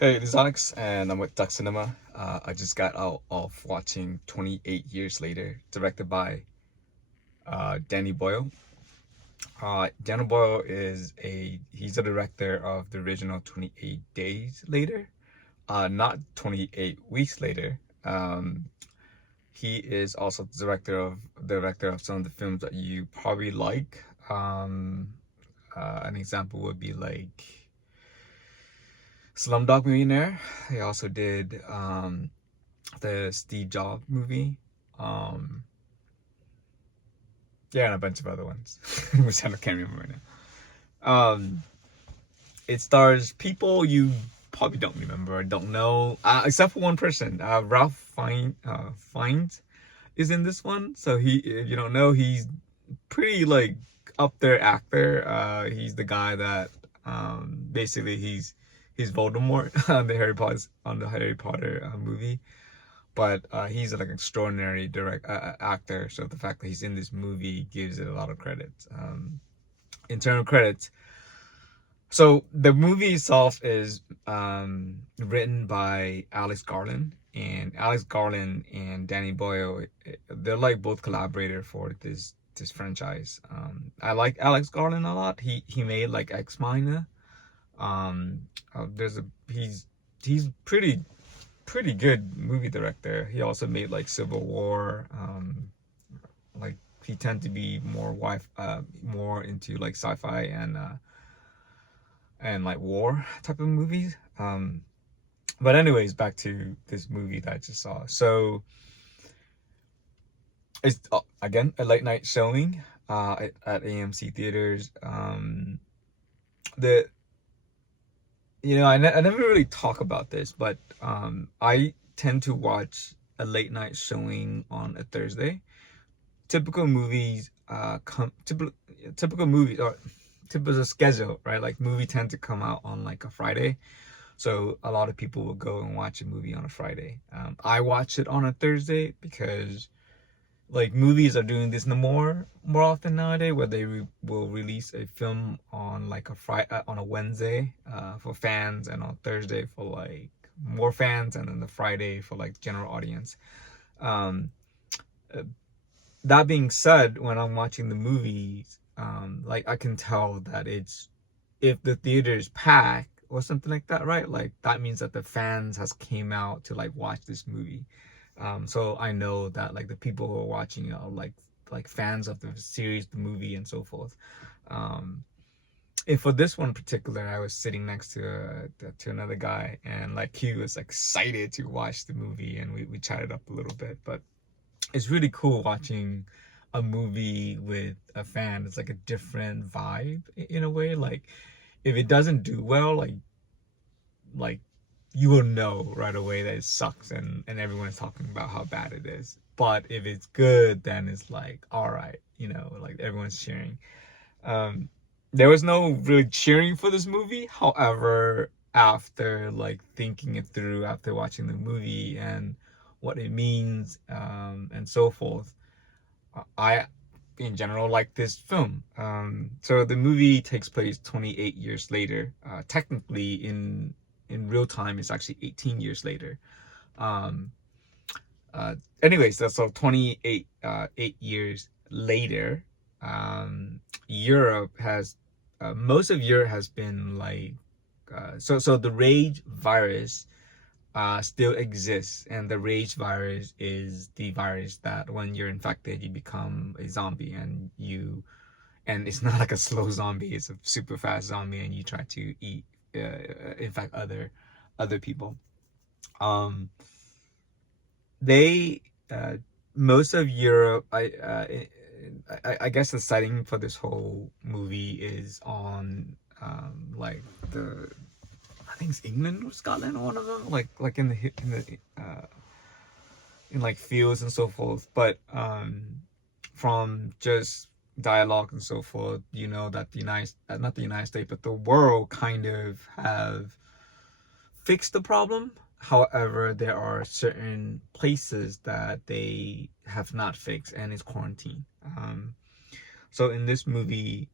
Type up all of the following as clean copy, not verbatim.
Hey, this is Alex, and I'm with Duck Cinema. I just got out of watching 28 Years Later, directed by Danny Boyle. Danny Boyle he's the director of the original 28 Days Later, not 28 Weeks Later. He is also the director of some of the films that you probably like. An example would be like Slumdog Millionaire. He also did the Steve Jobs movie. Um, yeah, and a bunch of other ones, which I can't remember right now. It stars people you probably don't remember or don't know, except for one person. Fiennes is in this one. So if you don't know, he's pretty like up there actor. He's the guy that basically he's Voldemort on the Harry Potter movie. But he's like an extraordinary direct actor. So the fact that he's in this movie gives it a lot of credit. In terms of credits, so the movie itself is written by Alex Garland, and Alex Garland and Danny Boyle. They're like both collaborator for this franchise. I like Alex Garland a lot. He made like Ex Machina. There's a he's pretty good movie director. He also made like Civil War. Like he tend to be more into like sci-fi and like war type of movies. But anyways, back to this movie that I just saw. So it's again a late night showing at AMC theaters. The I never really talk about this, but I tend to watch a late night showing on a Thursday. Typical movies typical movies or typical schedule, right? Like movie tend to come out on like a Friday. So a lot of people will go and watch a movie on a Friday. I watch it on a Thursday because like movies are doing this more often nowadays, where they will release a film on like a Friday on a Wednesday for fans, and on Thursday for like more fans, and then the Friday for like general audience. Um, uh, that being said, when I'm watching the movies, like I can tell that it's if the theater is packed or something like that, right? Like that means that the fans has came out to like watch this movie. So I know that like the people who are watching it are like fans of the series, the movie, and so forth. Um, and for this one in particular, I was sitting next to another guy, and like he was excited to watch the movie, and we chatted up a little bit. But it's really cool watching a movie with a fan. It's like a different vibe in a way. Like if it doesn't do well, like you will know right away that it sucks, and everyone's talking about how bad it is. But if it's good, then it's like all right, like everyone's cheering. um there was no really cheering for this movie. However, after like thinking it through, after watching the movie and what it means, and so forth, I in general like this film. So the movie takes place 28 years later. Technically, in real time, it's actually 18 years later. Um, Anyways, so 28 8 years later, Europe has most of Europe has been like so the rage virus still exists, and the rage virus is the virus that when you're infected you become a zombie, and it's not like a slow zombie, it's a super fast zombie, and you try to infect other people. um they Most of Europe, I guess the setting for this whole movie is on like the I think it's England or Scotland, or one of them, like in like fields and so forth. But from just dialogue and so forth, that the United not the United States, but the world kind of have fixed the problem. However, there are certain places that they have not fixed, and it's quarantine. So in this movie,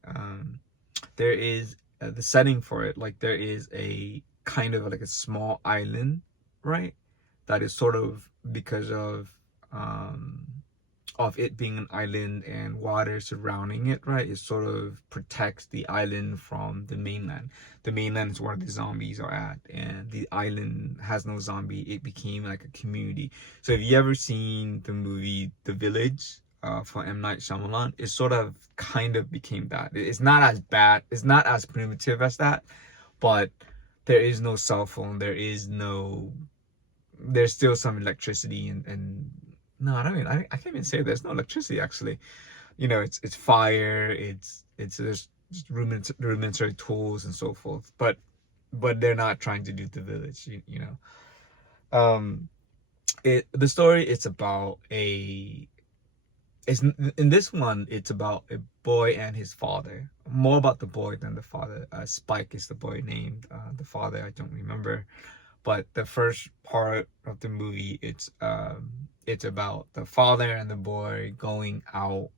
there is the setting for it. Like there is kind of like a small island, right? That is sort of because of it being an island and water surrounding it, right? It sort of protects the island from the mainland. The mainland is where the zombies are at, and the island has no zombie. It became like a community. So if you ever seen the movie The Village for M. Night Shyamalan, it sort of kind of became that. It's not as bad. It's not as primitive as that, but there is no cell phone. There's still some electricity and no, I don't mean I can't even say there's no electricity actually. It's fire, it's there's just rudimentary tools and so forth. But they're not trying to do The Village, you know. The story it's about it's in this one it's about a boy and his father. More about the boy than the father. Spike is the boy named. The father I don't remember. But the first part of the movie, it's about the father and the boy going out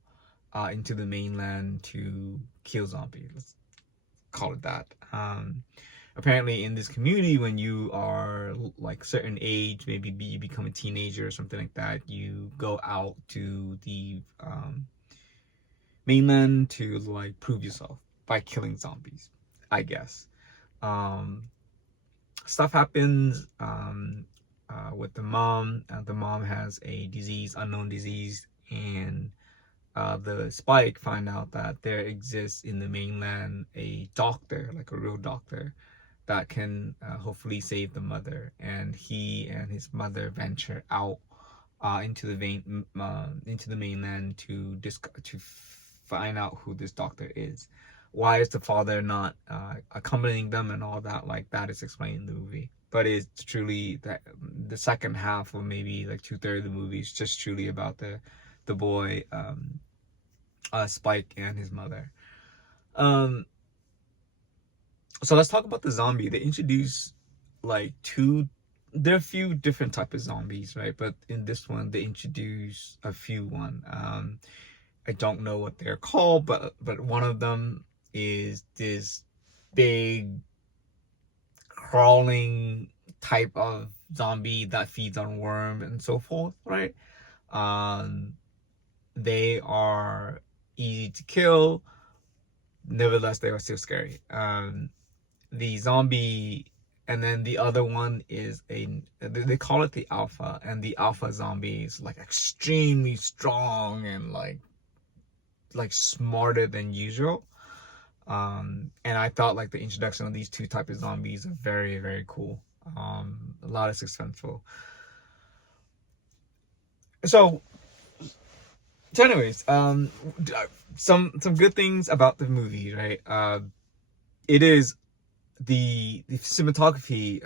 into the mainland to kill zombies. Let's call it that. Apparently, in this community, when you are like certain age, maybe you become a teenager or something like that, you go out to the mainland to like prove yourself by killing zombies, I guess. Stuff happens with the mom. The mom has a unknown disease, and the Spike find out that there exists in the mainland a doctor, like a real doctor, that can hopefully save the mother. And he and his mother venture out into the mainland to find out who this doctor is. Why is the father not accompanying them and all that? Like that is explained in the movie. But it's truly that the second half, or maybe like 2/3 of the movie, is just truly about the boy, Spike, and his mother. So let's talk about the zombie. They introduce like there are a few different types of zombies, right? But in this one, they introduce a few one. I don't know what they're called, but one of them is this big crawling type of zombie that feeds on worm and so forth, right? They are easy to kill, nevertheless they are still scary. The zombie, and then the other one is they call it the alpha, and the alpha zombie is like extremely strong and like smarter than usual. And I thought like the introduction of these two types of zombies are very, very cool. A lot of suspenseful. So anyways, some good things about the movie, right? It is the cinematography.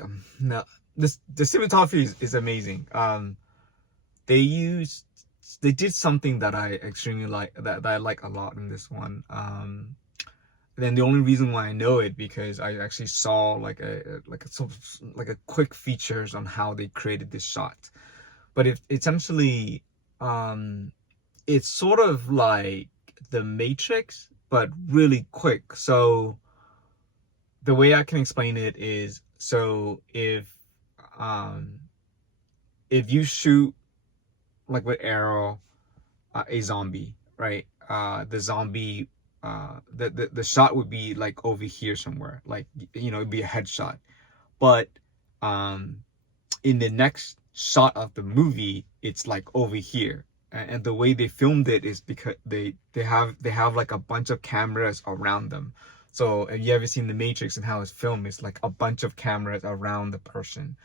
The cinematography is amazing. They did something that I extremely like, that I like a lot in this one. Then the only reason why I know it, because I actually saw like a quick features on how they created this shot. But it essentially it's sort of like the Matrix, but really quick. So the way I can explain it is, so if you shoot like with arrow a zombie, right? The zombie, the shot would be like over here somewhere, like, it'd be a headshot. But in the next shot of the movie, it's like over here. And the way they filmed it is because they have like a bunch of cameras around them. So have you ever seen The Matrix and how it's filmed? It's like a bunch of cameras around the person,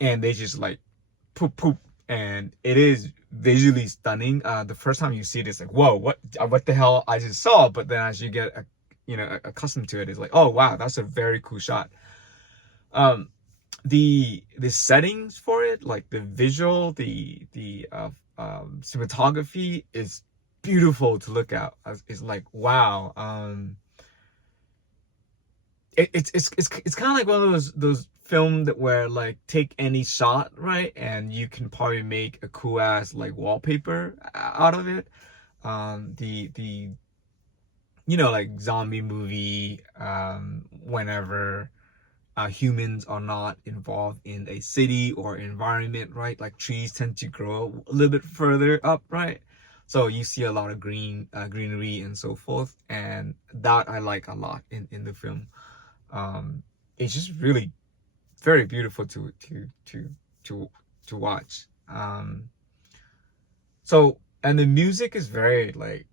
and they just like poop poop, and it is visually stunning. The first time you see it, it's like, whoa, what the hell I just saw. But then as you get accustomed to it, it's like, oh wow, that's a very cool shot. The settings for it, like the visual, the cinematography is beautiful to look at. It's like, wow. It's kind of like one of those film that where like take any shot, right, and you can probably make a cool ass like wallpaper out of it. The like zombie movie, whenever humans are not involved in a city or environment, right? Like trees tend to grow a little bit further up, right? So you see a lot of greenery and so forth, and that I like a lot in the film. It's just really very beautiful to to watch. So, and the music is very like,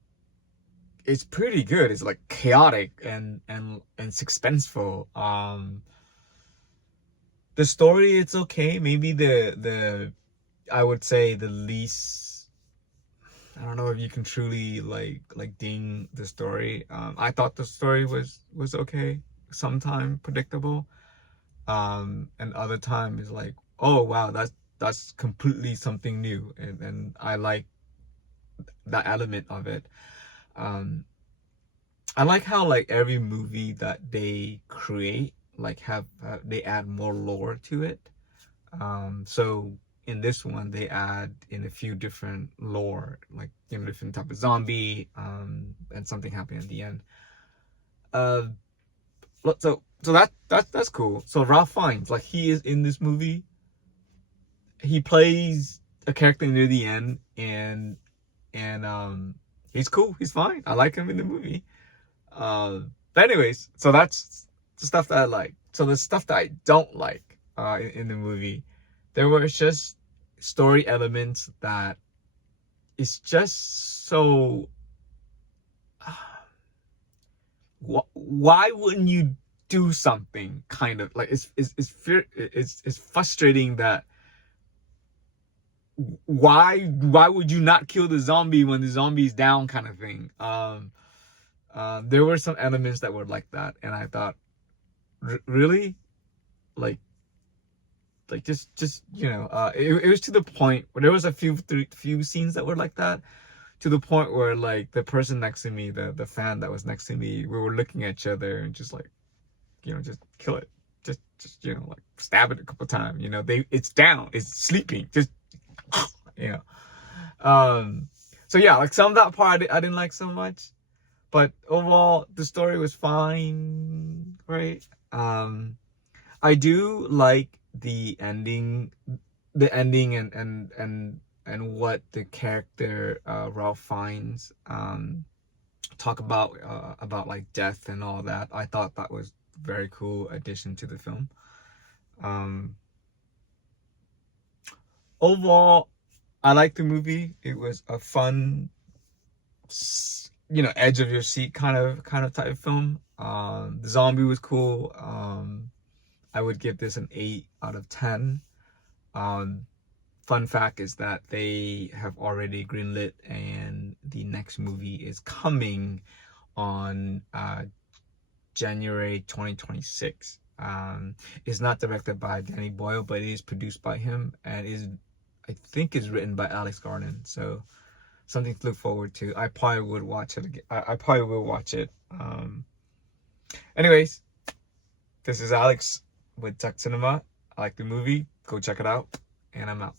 it's pretty good. It's like chaotic and suspenseful. The story, it's okay. Maybe the I would say the least, I don't know if you can truly like ding the story. I thought the story was okay. Sometime predictable. And other time is like, oh wow, that's completely something new, and I like that element of it. Um, I like how like every movie that they create like have they add more lore to it. So in this one they add in a few different lore, like different type of zombie, and something happening at the end. Uh, so that's cool. So Ralph Fiennes, like he is in this movie. He plays a character near the end, and he's cool. He's fine. I like him in the movie. But anyways, so that's the stuff that I like. So the stuff that I don't like in the movie, there was just story elements that is just so. Why wouldn't you do something? Kind of like it's frustrating that why would you not kill the zombie when the zombie's down, kind of thing. There were some elements that were like that, and I thought, really, like just it was to the point where there was a few scenes that were like that, to the point where like the person next to me, the fan that was next to me, we were looking at each other and just like, just kill it, just like stab it a couple times, it's down, it's sleeping, just you know. So yeah, like some of that part I didn't like so much, but overall the story was fine, right? I do like the ending, and what the character Ralph Fiennes talk about like death and all that. I thought that was very cool addition to the film. Overall, I liked the movie. It was a fun, edge of your seat kind of type of film. The zombie was cool. I would give this an 8 out of 10. Fun fact is that they have already greenlit, and the next movie is coming on January 2026. It's not directed by Danny Boyle, but it is produced by him, and I think is written by Alex Garland. So something to look forward to. I probably would watch it again. I probably will watch it. Anyways, this is Alex with Tech Cinema. I like the movie. Go check it out, and I'm out.